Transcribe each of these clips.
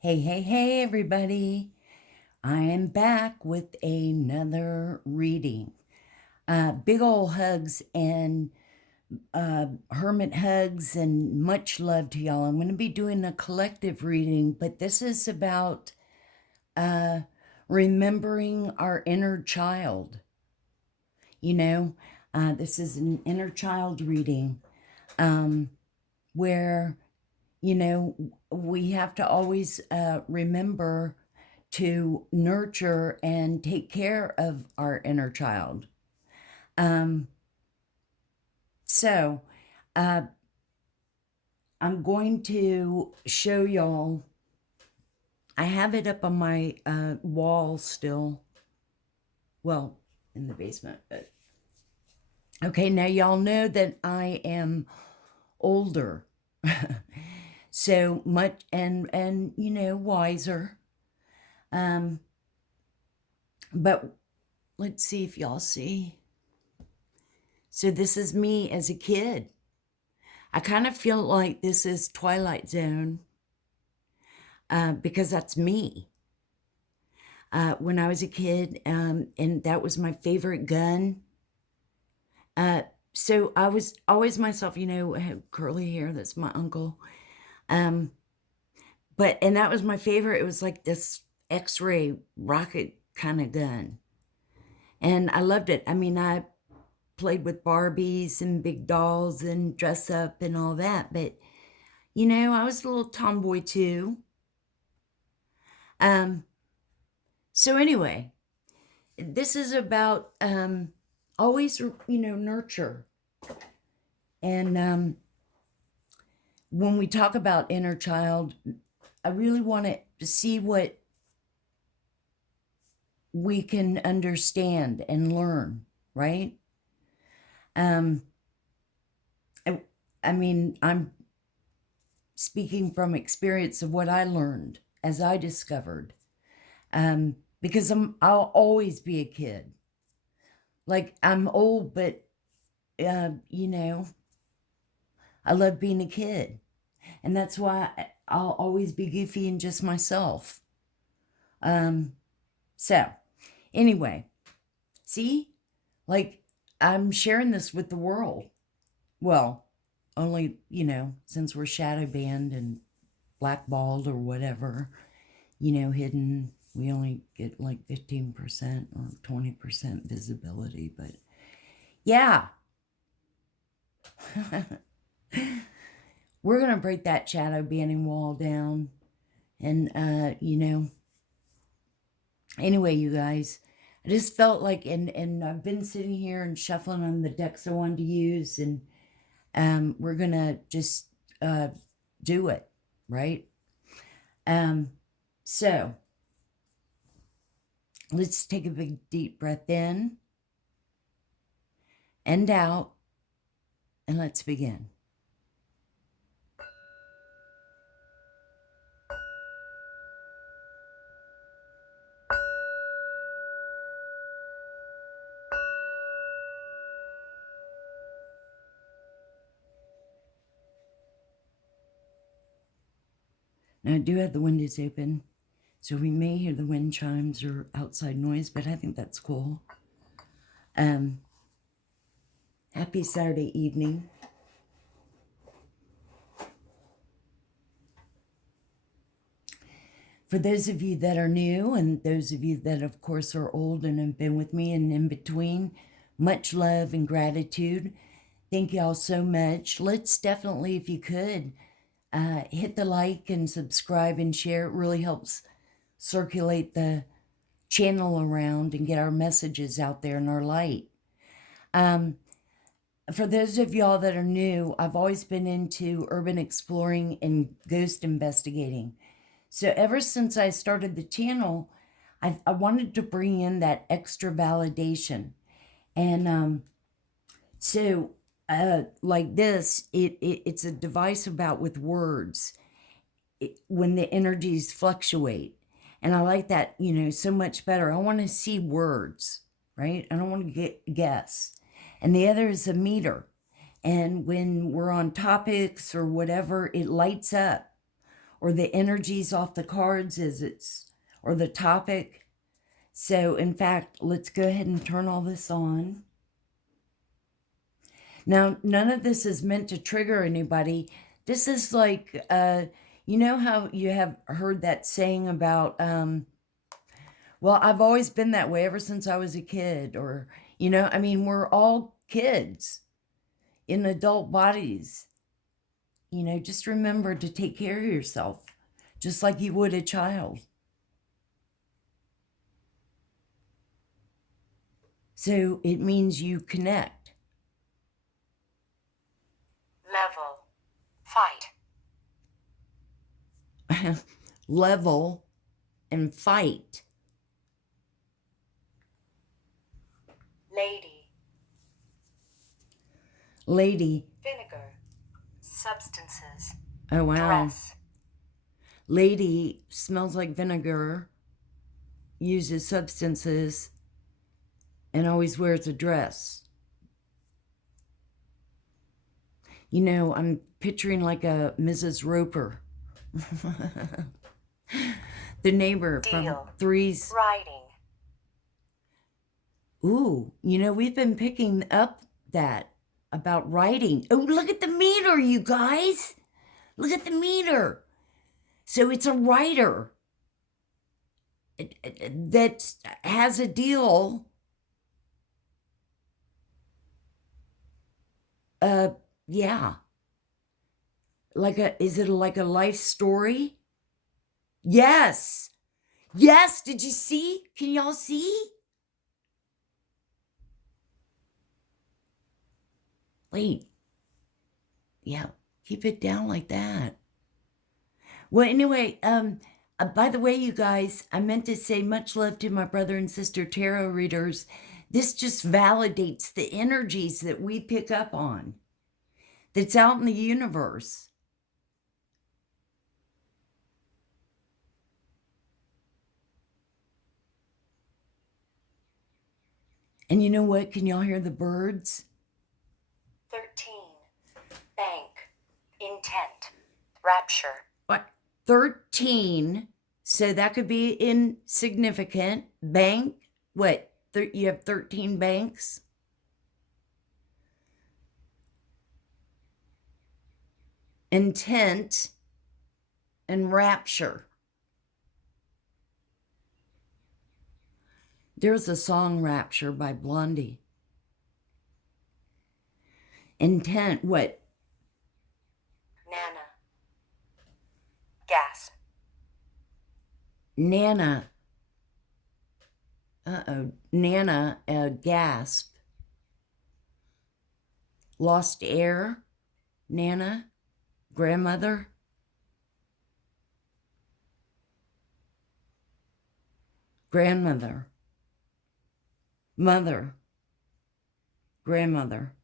Hey, everybody. I am back with another reading. Big ol' hugs and hermit hugs and much love to y'all. I'm going to be doing a collective reading, but this is about uh, remembering our inner child. You know, this is an inner child reading where we have to always remember to nurture and take care of our inner child. So, uh, I'm going to show y'all. I have it up on my wall still. Well, in the basement. But okay, now y'all know that I am older. So much and wiser. But let's see if y'all see. So this is me as a kid. I kind of feel like this is Twilight Zone because that's me. When I was a kid, and that was my favorite gun. So I was always myself, I have curly hair. That's my uncle. And that was my favorite. It was like this X-ray rocket kind of gun. And I loved it. I mean, I played with Barbies and big dolls and dress up and all that. But, I was a little tomboy too. So anyway, this is about always, nurture. And when we talk about inner child, I really want to see what we can understand and learn, right? I mean, I'm speaking from experience of what I learned as I discovered, because I'll always be a kid. Like, I'm old, but I love being a kid, and that's why I'll always be goofy and just myself. So anyway, see, like, I'm sharing this with the world. Well, only, since we're shadow banned and blackballed or whatever, hidden, we only get like 15% or 20% visibility. But yeah, we're going to break that shadow banning wall down. And, anyway, you guys, I just felt like, and I've been sitting here and shuffling on the decks I wanted to use, and we're going to just do it, right? So let's take a big deep breath in and out, and let's begin. Now, I do have the windows open, so we may hear the wind chimes or outside noise, but I think that's cool. Happy Saturday evening. For those of you that are new, and those of you that, of course, are old and have been with me and in between, much love and gratitude. Thank y'all so much. Let's definitely, if you could, hit the like and subscribe and share. It really helps circulate the channel around and get our messages out there in our light. For those of y'all that are new, I've always been into urban exploring and ghost investigating. So ever since I started the channel, I wanted to bring in that extra validation. And so like this, it's a device about with words when the energies fluctuate. And I like that, so much better. I want to see words, right? I don't want to guess. And the other is a meter. And when we're on topics or whatever, it lights up. or the energies off the cards as it's, or the topic. So in fact, let's go ahead and turn all this on. Now, none of this is meant to trigger anybody. This is like, you know how you have heard that saying about, well, I've always been that way ever since I was a kid, or, you know, I mean, we're all kids in adult bodies. You know, just remember to take care of yourself, just like you would a child. So it means you connect. Level. Fight. Level and fight. Lady. Lady. Vinegar. Substances. Oh, wow. Dress. Lady smells like vinegar, uses substances, and always wears a dress. You know, I'm picturing like a Mrs. Roper. The neighbor Deal. from Three's. Writing. Ooh, you know, we've been picking up that about writing. Oh, look at the meter, you guys. Look at the meter. So it's a writer that has a deal. Yeah. Is it like a life story? Yes. Yes. Did you see? Can y'all see? Wait. Yeah. Keep it down like that. Well, anyway, by the way, you guys, I meant to say much love to my brother and sister tarot readers. This just validates the energies that we pick up on, that's out in the universe. And you know what? Can y'all hear the birds? 13. Bank. Intent. Rapture. What? 13. So that could be insignificant. Bank. What? You have 13 banks? Intent and rapture. There's a song, Rapture, by Blondie. Intent, what? Nana. Gasp. Nana. Nana, gasp. Lost air. Nana. Grandmother. Grandmother. Mother. Grandmother.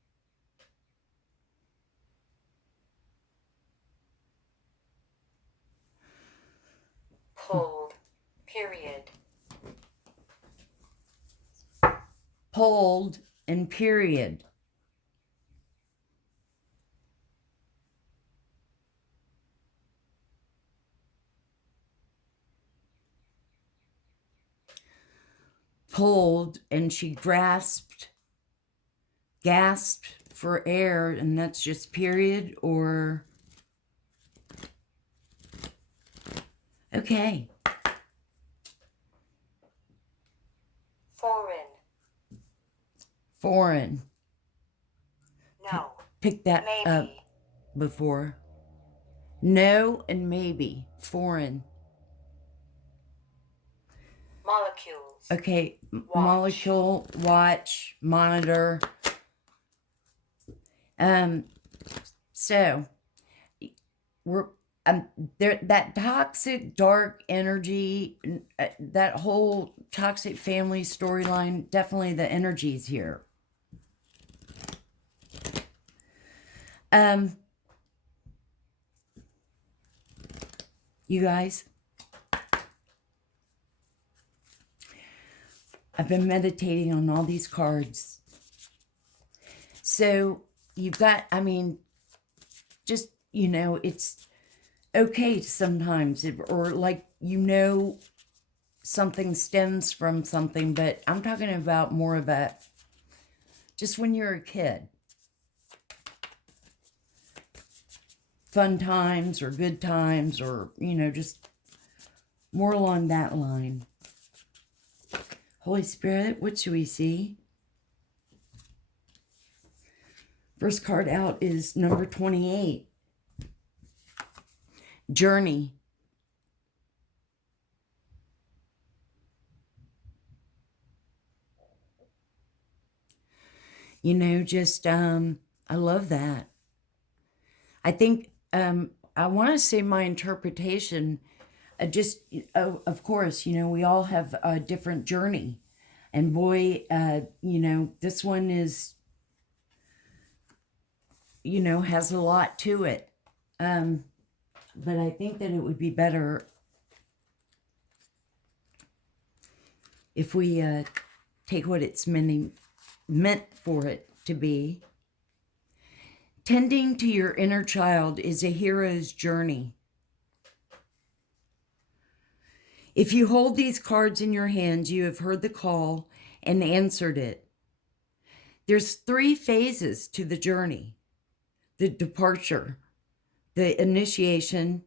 Pulled. Period. Pulled and period. Pulled and she gasped for air, and that's just period, or okay. Foreign. No. Pick that Maybe. up before. No and maybe. Foreign. Molecules. Okay. Watch. Molecule, watch, monitor. So we're there, that toxic dark energy, that whole toxic family storyline, definitely the energies here. You guys, I've been meditating on all these cards. So you've got, I mean, just, you know, it's okay sometimes, or like, something stems from something, but I'm talking about more of a, just when you're a kid. Fun times or good times, or, just more along that line. Holy Spirit, what should we see? First card out is number 28. Journey. I love that. I think, I want to say my interpretation, of course, we all have a different journey. And boy, this one is, has a lot to it. But I think that it would be better if we take what it's meant for it to be. Tending to your inner child is a hero's journey. If you hold these cards in your hands, you have heard the call and answered it. There's 3 phases to the journey: the departure, the initiation,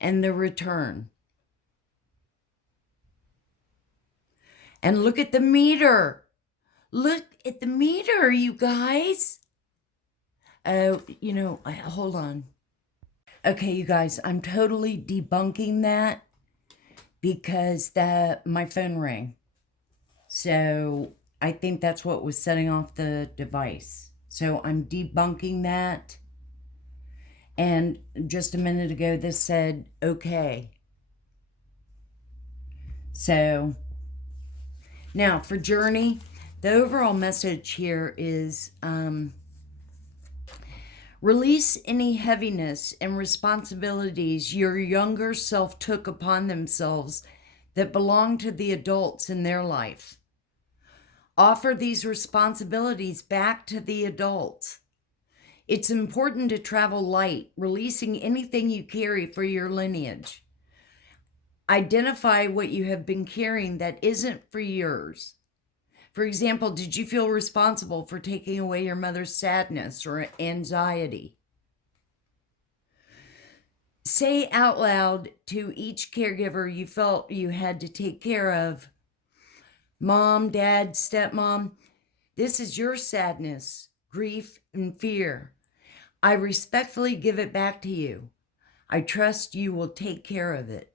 and the return. And look at the meter. Look at the meter, you guys. Hold on. Okay, you guys, I'm totally debunking that because my phone rang. So I think that's what was setting off the device. So I'm debunking that. And just a minute ago, this said, okay. So now for journey, the overall message here is release any heaviness and responsibilities your younger self took upon themselves that belong to the adults in their life. Offer these responsibilities back to the adults. It's important to travel light, releasing anything you carry for your lineage. Identify what you have been carrying that isn't for yours. For example, did you feel responsible for taking away your mother's sadness or anxiety? Say out loud to each caregiver you felt you had to take care of: Mom, Dad, Stepmom, this is your sadness, grief, and fear. I respectfully give it back to you. I trust you will take care of it.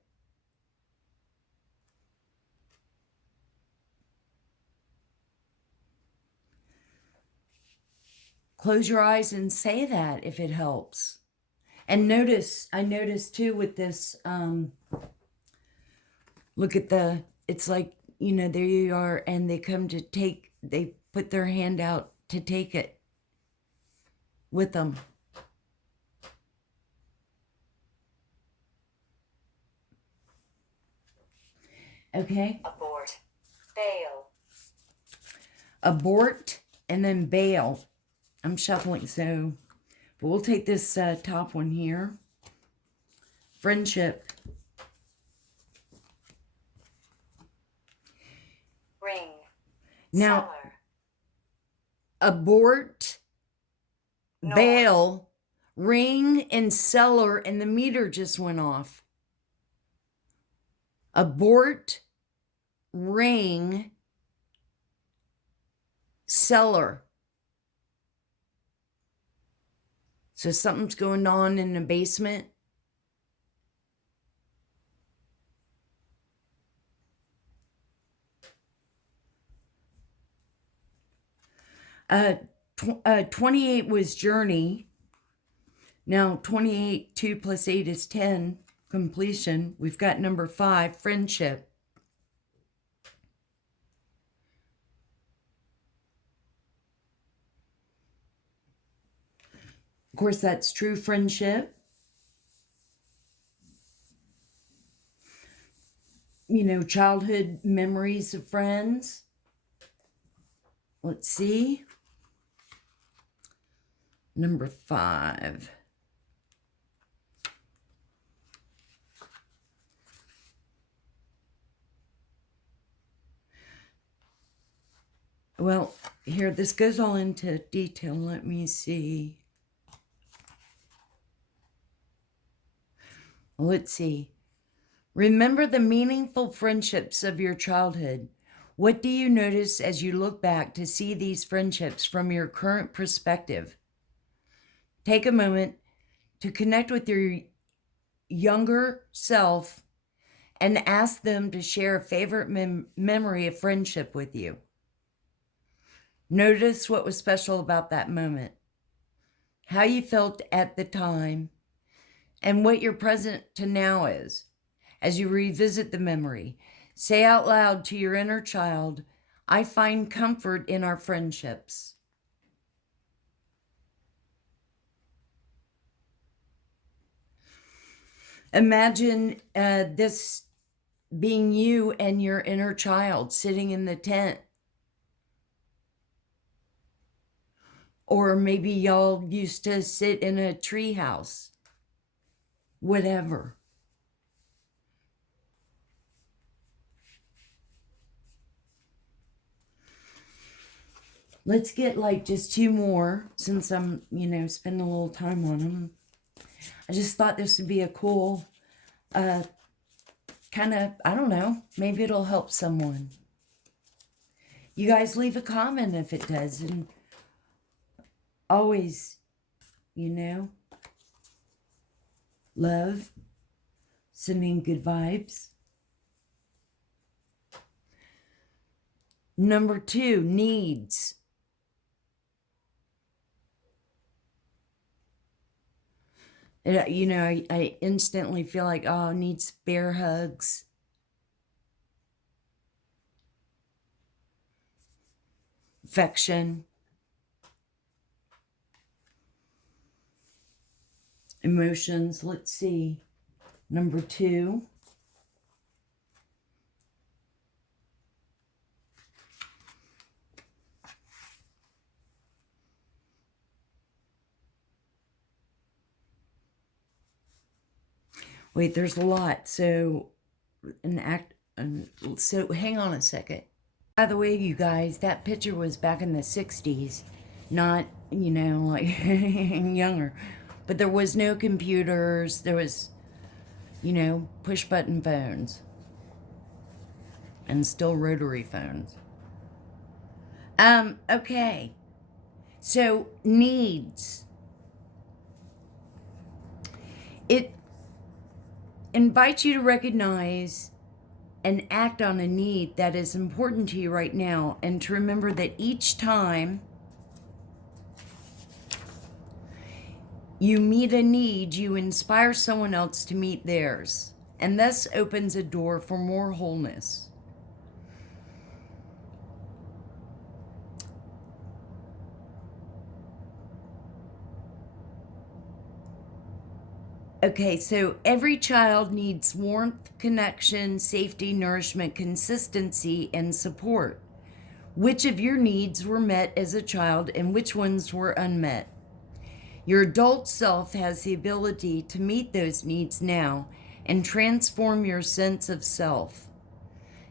Close your eyes and say that if it helps. And I noticed too with this, look at it's like, there you are, and they put their hand out to take it with them. Okay. Abort. Bail. Abort and then bail. I'm shuffling, so but we'll take this top one here. Friendship. Ring. Now, Seller. abort, North. bail, ring, and seller, and the meter just went off. Abort, ring, seller. So something's going on in the basement. Uh, 28 was journey. Now 28, 2 plus 8 is 10, completion. We've got number 5, friendship. Of course, that's true friendship. Childhood memories of friends. Let's see. Number 5. Well, here, this goes all into detail. Let me see. Let's see. Remember the meaningful friendships of your childhood. What do you notice as you look back to see these friendships from your current perspective? Take a moment to connect with your younger self and ask them to share a favorite memory of friendship with you. Notice what was special about that moment, how you felt at the time, and what your present to now is. As you revisit the memory, say out loud to your inner child, I find comfort in our friendships. Imagine this being you and your inner child sitting in the tent. Or maybe y'all used to sit in a tree house. Whatever. Let's get like just two more since I'm, spending a little time on them. I just thought this would be a cool kind of, I don't know, maybe it'll help someone. You guys leave a comment if it does, and always, love, sending good vibes. Number 2, needs. I instantly feel like, oh, needs bear hugs. Affection. Emotions. Let's see. Number 2. Wait, there's a lot. So hang on a second. By the way, you guys, that picture was back in the 60s, not, like younger. But there was no computers. There was, push button phones. And still rotary phones. Okay. So, needs. It invites you to recognize and act on a need that is important to you right now, and to remember that each time you meet a need, you inspire someone else to meet theirs, and thus opens a door for more wholeness. Okay, so every child needs warmth, connection, safety, nourishment, consistency, and support. Which of your needs were met as a child and which ones were unmet? Your adult self has the ability to meet those needs now and transform your sense of self.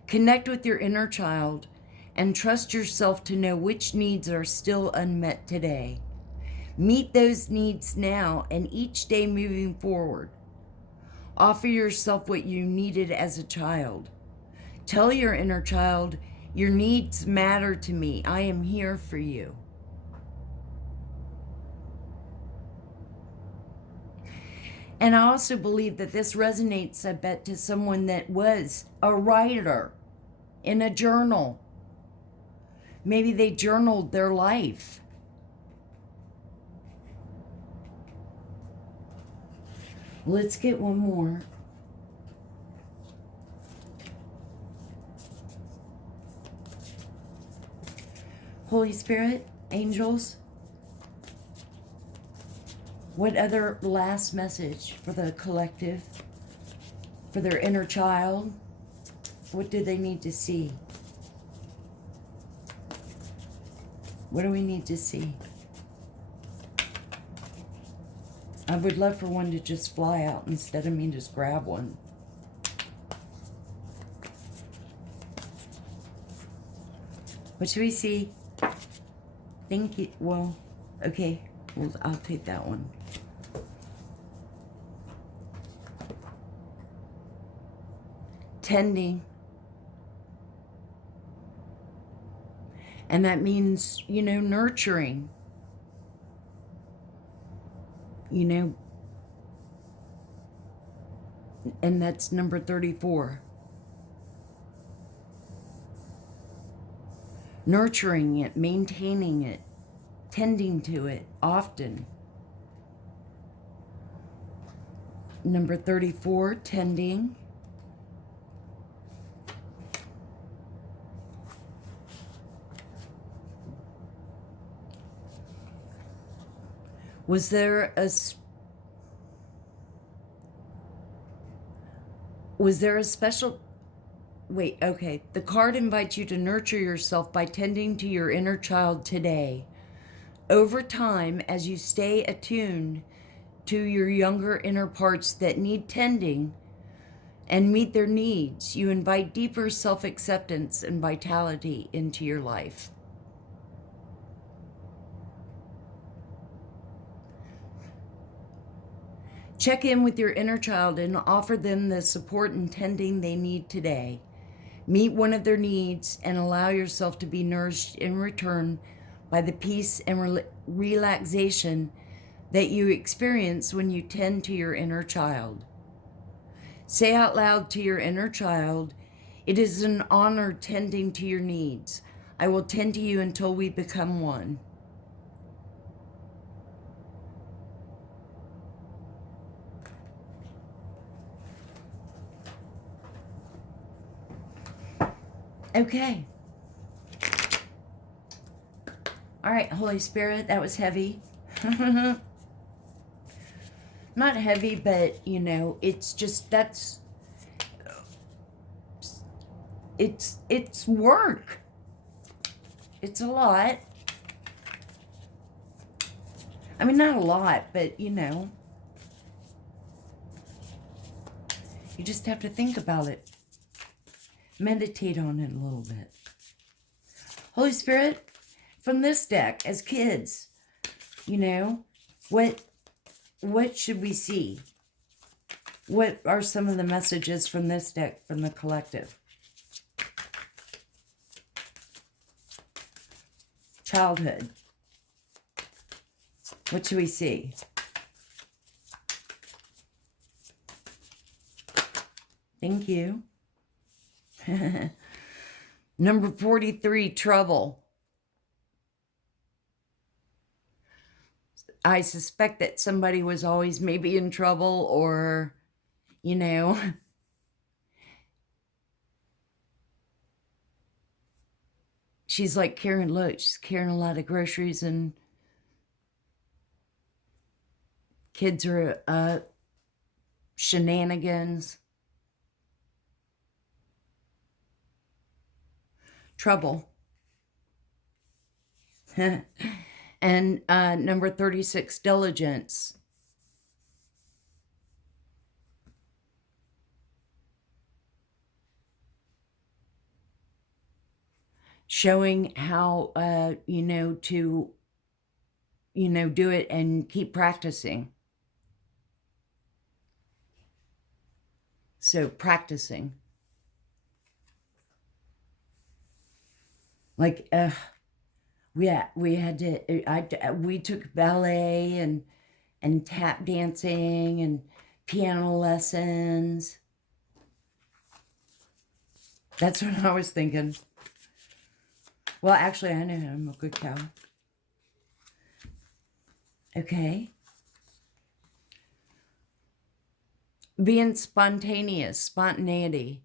Connect with your inner child and trust yourself to know which needs are still unmet today. Meet those needs now and each day moving forward. Offer yourself what you needed as a child. Tell your inner child, your needs matter to me. I am here for you. And I also believe that this resonates, I bet, to someone that was a writer in a journal. Maybe they journaled their life. Let's get one more. Holy Spirit, angels, what other last message for the collective, for their inner child? What do they need to see? What do we need to see? I would love for one to just fly out instead of me just grab one. What should we see? Thank you. Well, okay. Well, I'll take that one. Tending. And that means, nurturing. And that's number 34. Nurturing it, maintaining it, tending to it often. Number 34, tending. Was there a special... Wait, okay. The card invites you to nurture yourself by tending to your inner child today. Over time, as you stay attuned to your younger inner parts that need tending and meet their needs, you invite deeper self-acceptance and vitality into your life. Check in with your inner child and offer them the support and tending they need today. Meet one of their needs and allow yourself to be nourished in return by the peace and relaxation that you experience when you tend to your inner child. Say out loud to your inner child, "It is an honor tending to your needs. I will tend to you until we become one." Okay. All right, Holy Spirit, that was heavy. Not heavy, but, it's just, it's work. It's a lot. I mean, not a lot, but, you just have to think about it. Meditate on it a little bit. Holy Spirit, from this deck, as kids, what should we see? What are some of the messages from this deck, from the collective? Childhood. What should we see? Thank you. Number 43, trouble. I suspect that somebody was always maybe in trouble, or, she's like she's carrying a lot of groceries and kids are shenanigans. Trouble. And number 36, diligence. Showing how, to, do it and keep practicing. So practicing. Like, we had to, we took ballet and tap dancing and piano lessons. That's what I was thinking. Well, actually, I know I'm a good cow. Okay. Being spontaneous, spontaneity.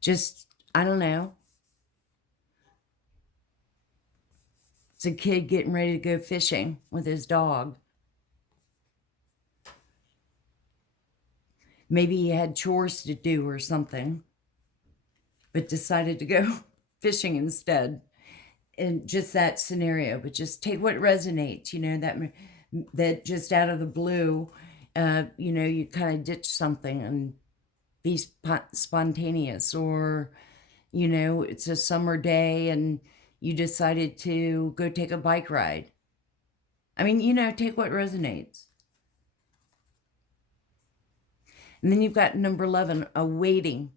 Just, I don't know. It's a kid getting ready to go fishing with his dog. Maybe he had chores to do or something, but decided to go fishing instead. And just that scenario, but just take what resonates, that just out of the blue, you kind of ditch something and be spontaneous, or, you know, it's a summer day and you decided to go take a bike ride. I mean, you know, take what resonates. And then you've got number 11, a waiting.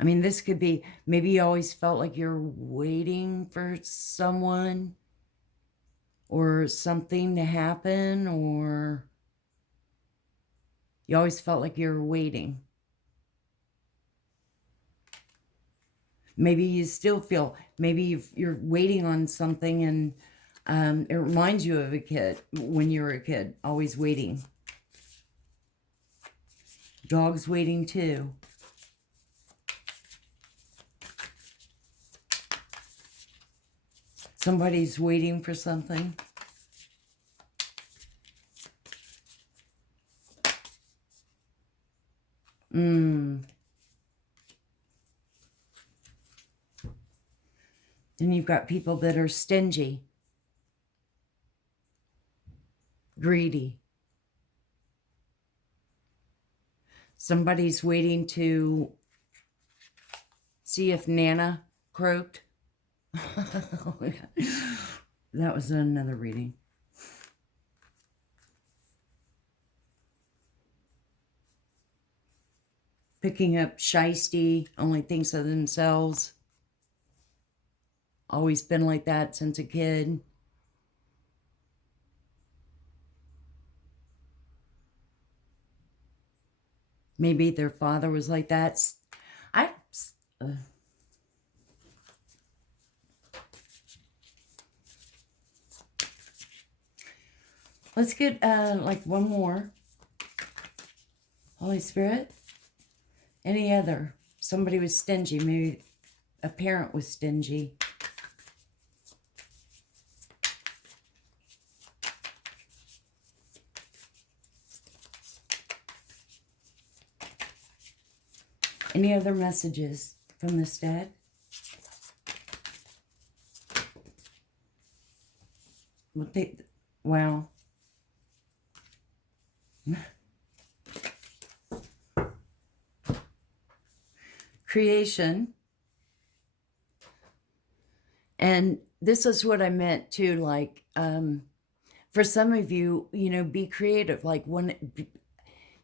I mean, this could be, maybe you always felt like you're waiting for someone or something to happen, or you always felt like you were waiting. Maybe you still feel, maybe you're waiting on something and it reminds you of a kid when you were a kid, always waiting. Dogs waiting too. Somebody's waiting for something. Then you've got people that are stingy, greedy. Somebody's waiting to see if Nana croaked. That was another reading. Picking up shiesty, only thinks of themselves. Always been like that since a kid. Maybe their father was like that. Let's get like one more. Holy Spirit. Any other? Somebody was stingy. Maybe a parent was stingy. Any other messages from this deck? Wow. Creation. And this is what I meant too, like, for some of you, you know, be creative. Like one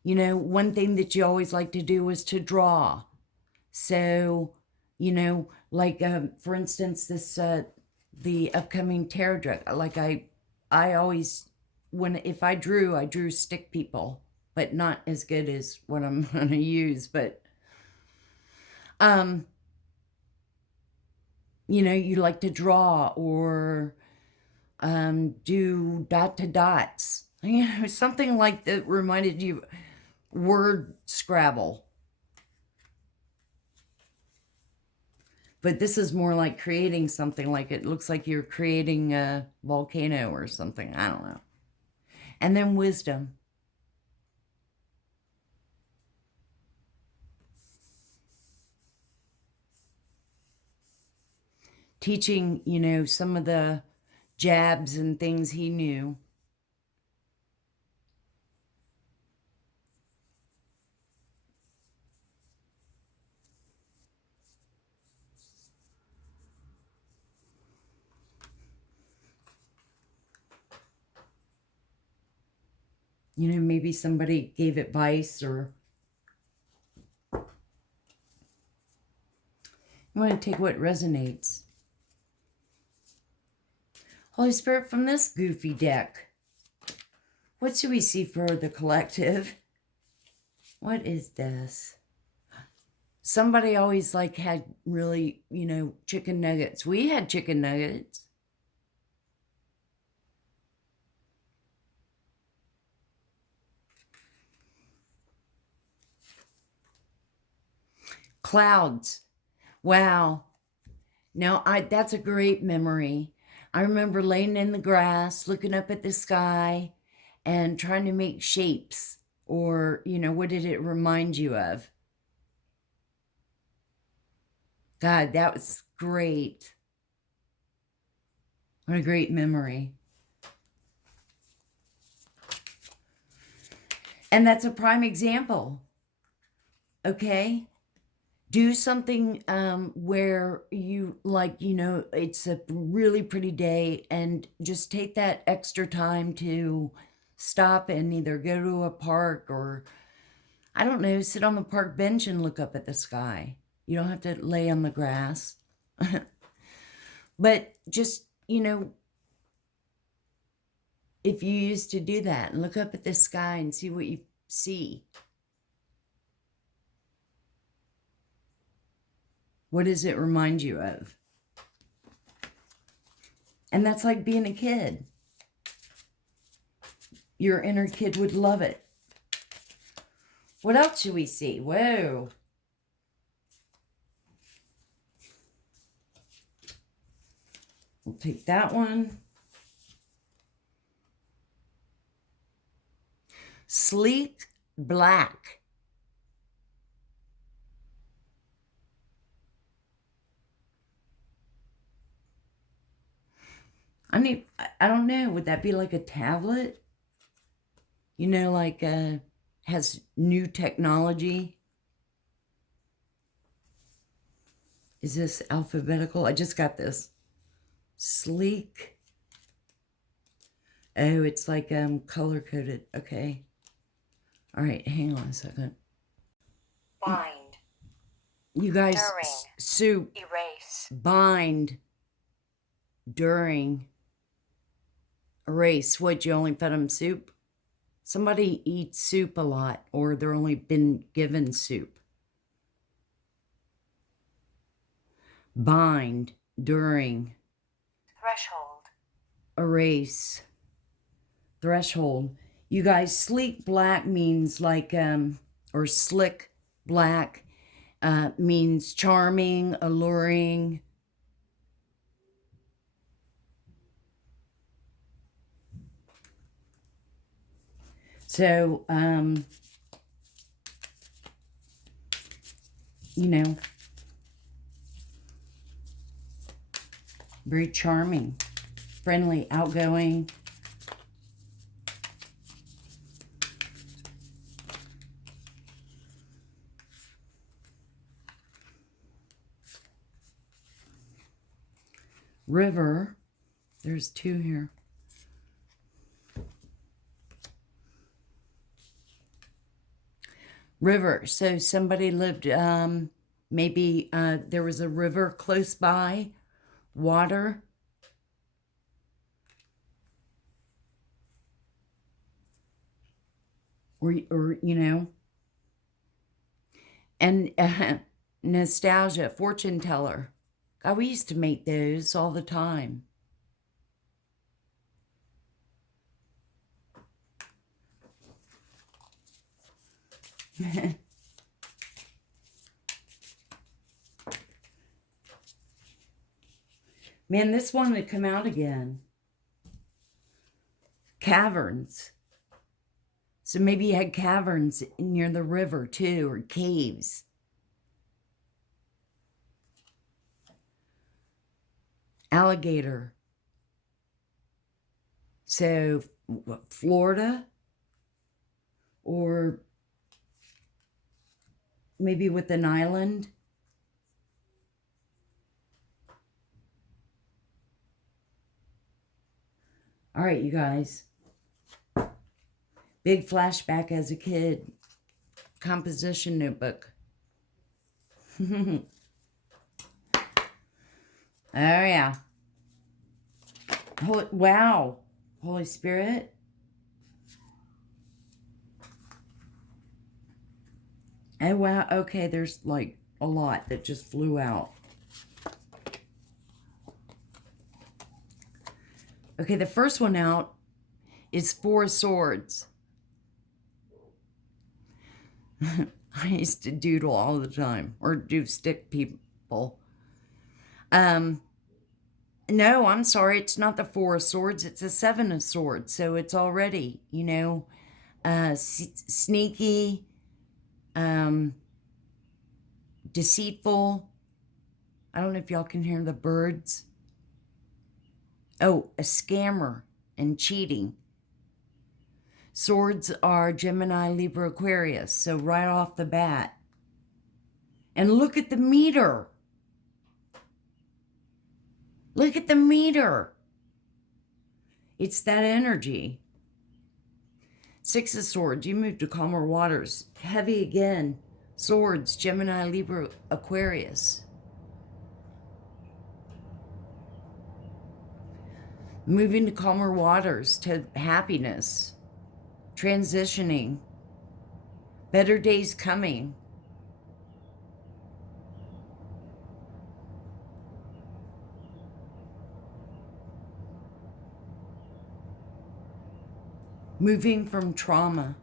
thing that you always like to do was to draw. So, you know, like, for instance, this, the upcoming tarot deck, like I always, if I drew stick people, but not as good as what I'm going to use, but, you know, you like to draw or, do dot to dots, you know, something like that reminded you word Scrabble. But this is more like creating something, like it looks like you're creating a volcano or something. I don't know. And then wisdom. Teaching, you know, some of the jabs and things he knew. You know, maybe somebody gave advice, or you want to take what resonates. Holy Spirit, from this goofy deck, what should we see for the collective? What is this? Somebody always like had really, you know, chicken nuggets. We had chicken nuggets. Clouds. Wow. Now, that's a great memory. I remember laying in the grass, looking up at the sky and trying to make shapes, or, you know, what did it remind you of? God, that was great. What a great memory. And that's a prime example. okay? Do something where you, like, it's a really pretty day, and just take that extra time to stop and either go to a park or, I don't know, sit on the park bench and look up at the sky. You don't have to lay on the grass. But just, if you used to do that and look up at the sky and see what you see, what does it remind you of? And that's like being a kid. Your inner kid would love it. What else should we see? Whoa. We'll take that one. Sleek black. I don't know, would that be like a tablet? Like has new technology? Is this alphabetical? I just got this. Sleek. Oh, it's like color coded. Okay. All right, hang on a second. Bind. You guys, During. soup, Erase. bind, during, erase. What, you only fed them soup? Somebody eats soup a lot, or they're only been given soup. Bind, during, Threshold. erase, threshold. You guys, sleek black means like, or slick black means charming, alluring. So, very charming, friendly, outgoing. River, there's two here. River, so somebody lived, maybe there was a river close by, water. Or and nostalgia, fortune teller. God, we used to make those all the time. Man, this one would come out again. Caverns. So maybe you had caverns near the river too, or caves. Alligator. So, what, Florida? Or maybe with an island? All right, you guys. Big flashback as a kid. Composition notebook. Oh, yeah. Wow. Holy Spirit. Oh, wow. Okay, there's like a lot that just flew out. Okay, the first one out is Four of Swords. I used to doodle all the time, or do stick people. No, I'm sorry, it's not the Four of Swords, it's a Seven of Swords, so it's already, sneaky, deceitful. I don't know if y'all can hear the birds. Oh, a scammer and cheating. Swords are Gemini, Libra, Aquarius, so right off the bat, And look at the meter. Look at the meter. It's that energy. Six of Swords, you move to calmer waters. Heavy again. Swords, Gemini, Libra, Aquarius. Moving to calmer waters, to happiness. Transitioning. Better days coming. Moving from trauma.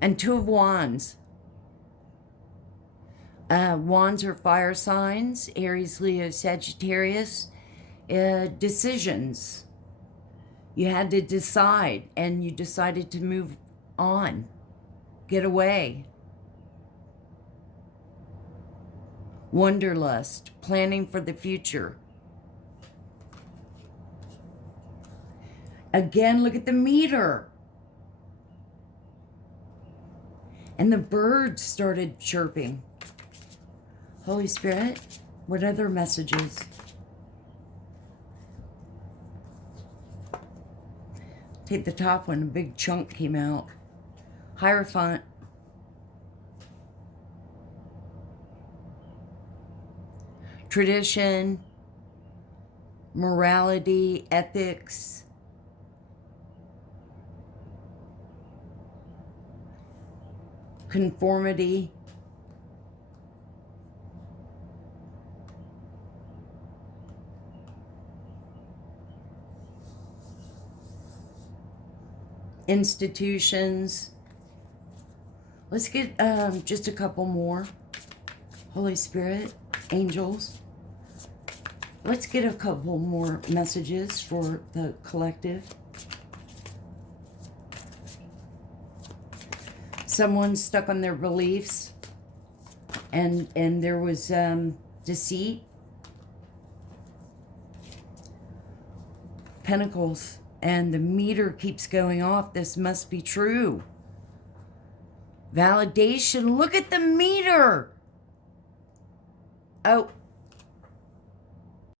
And Two of Wands. Wands are fire signs, Aries, Leo, Sagittarius. Decisions. You had to decide, and you decided to move on. Get away. Wanderlust, planning for the future. Again, look at the meter. And the birds started chirping. Holy Spirit, what other messages? Take the top one, a big chunk came out. Hierophant. Tradition, morality, ethics. Conformity. Institutions. Let's get just a couple more. Holy Spirit, angels. Let's get a couple more messages for the collective. Someone's stuck on their beliefs, and there was deceit. Pentacles, and the meter keeps going off. This must be true. Validation. Look at the meter. Oh,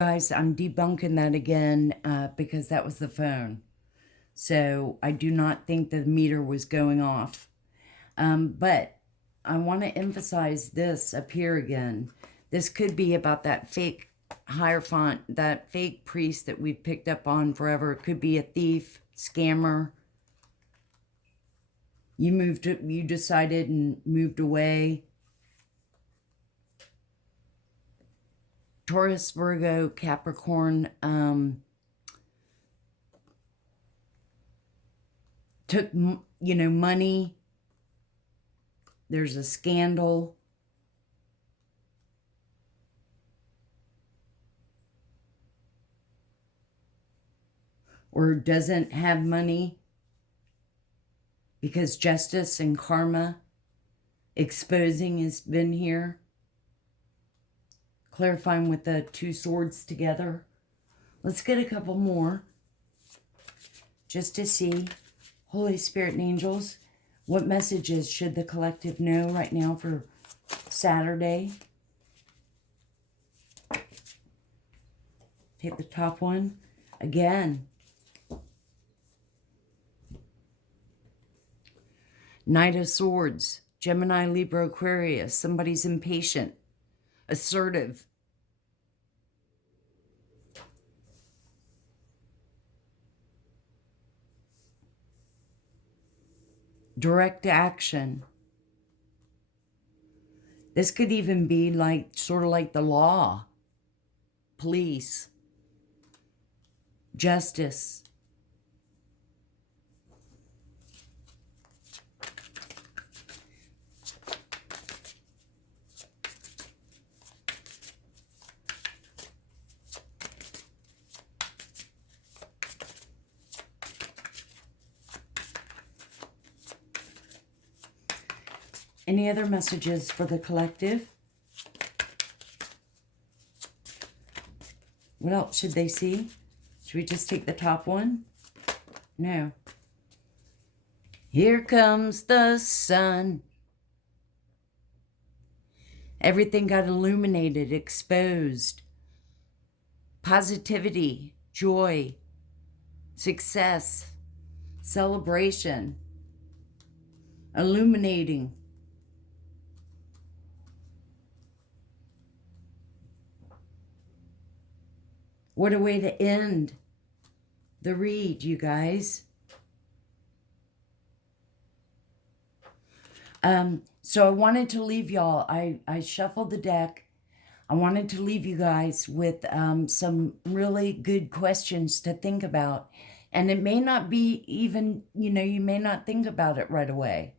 guys, I'm debunking that again because that was the phone. So I do not think the meter was going off. But I want to emphasize this up here again. This could be about that fake Hierophant, that fake priest that we've picked up on forever. It could be a thief, scammer. You decided and moved away. Taurus, Virgo, Capricorn, took, money. There's a scandal. Or doesn't have money because justice and karma exposing has been here. Clarifying with the two swords together. Let's get a couple more just to see. Holy Spirit and angels, what messages should the collective know right now for Saturday? Take the top one again. Knight of Swords, Gemini, Libra, Aquarius. Somebody's impatient, assertive. Direct action. This could even be sort of like the law, police, justice. Any other messages for the collective? What else should they see? Should we just take the top one? No. Here comes the sun. Everything got illuminated, exposed. Positivity, joy, success, celebration, illuminating. What a way to end the read, you guys. So I wanted to leave y'all. I shuffled the deck. I wanted to leave you guys with some really good questions to think about. And it may not be even, you know, you may not think about it right away.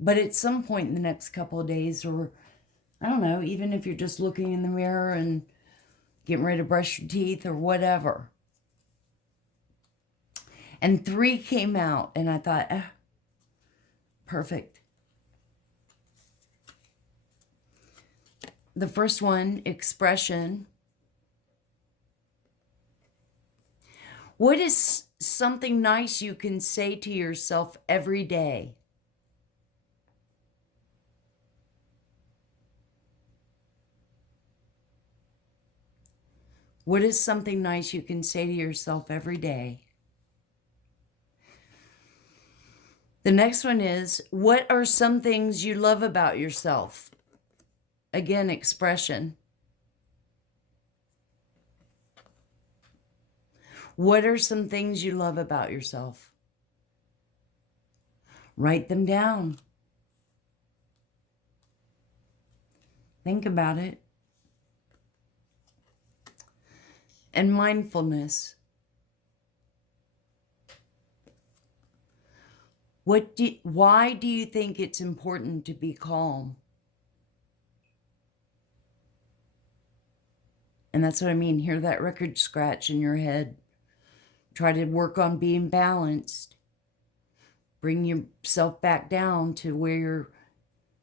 But at some point in the next couple of days, or I don't know, even if you're just looking in the mirror and getting ready to brush your teeth or whatever. And 3 came out, and I thought, perfect. The first one, expression. What is something nice you can say to yourself every day? What is something nice you can say to yourself every day? The next one is, what are some things you love about yourself? Again, expression. What are some things you love about yourself? Write them down. Think about it. And mindfulness. Why do you think it's important to be calm? And that's what I mean. Hear that record scratch in your head. Try to work on being balanced. Bring yourself back down to where you're,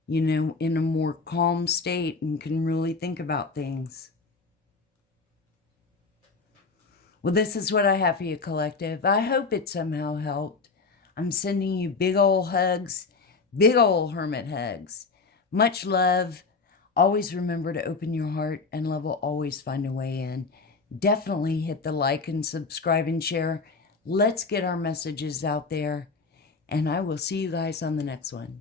you know, in a more calm state and can really think about things. Well, this is what I have for you, collective. I hope it somehow helped. I'm sending you big old hugs, big old hermit hugs. Much love. Always remember to open your heart, and love will always find a way in. Definitely hit the like and subscribe and share. Let's get our messages out there. And I will see you guys on the next one.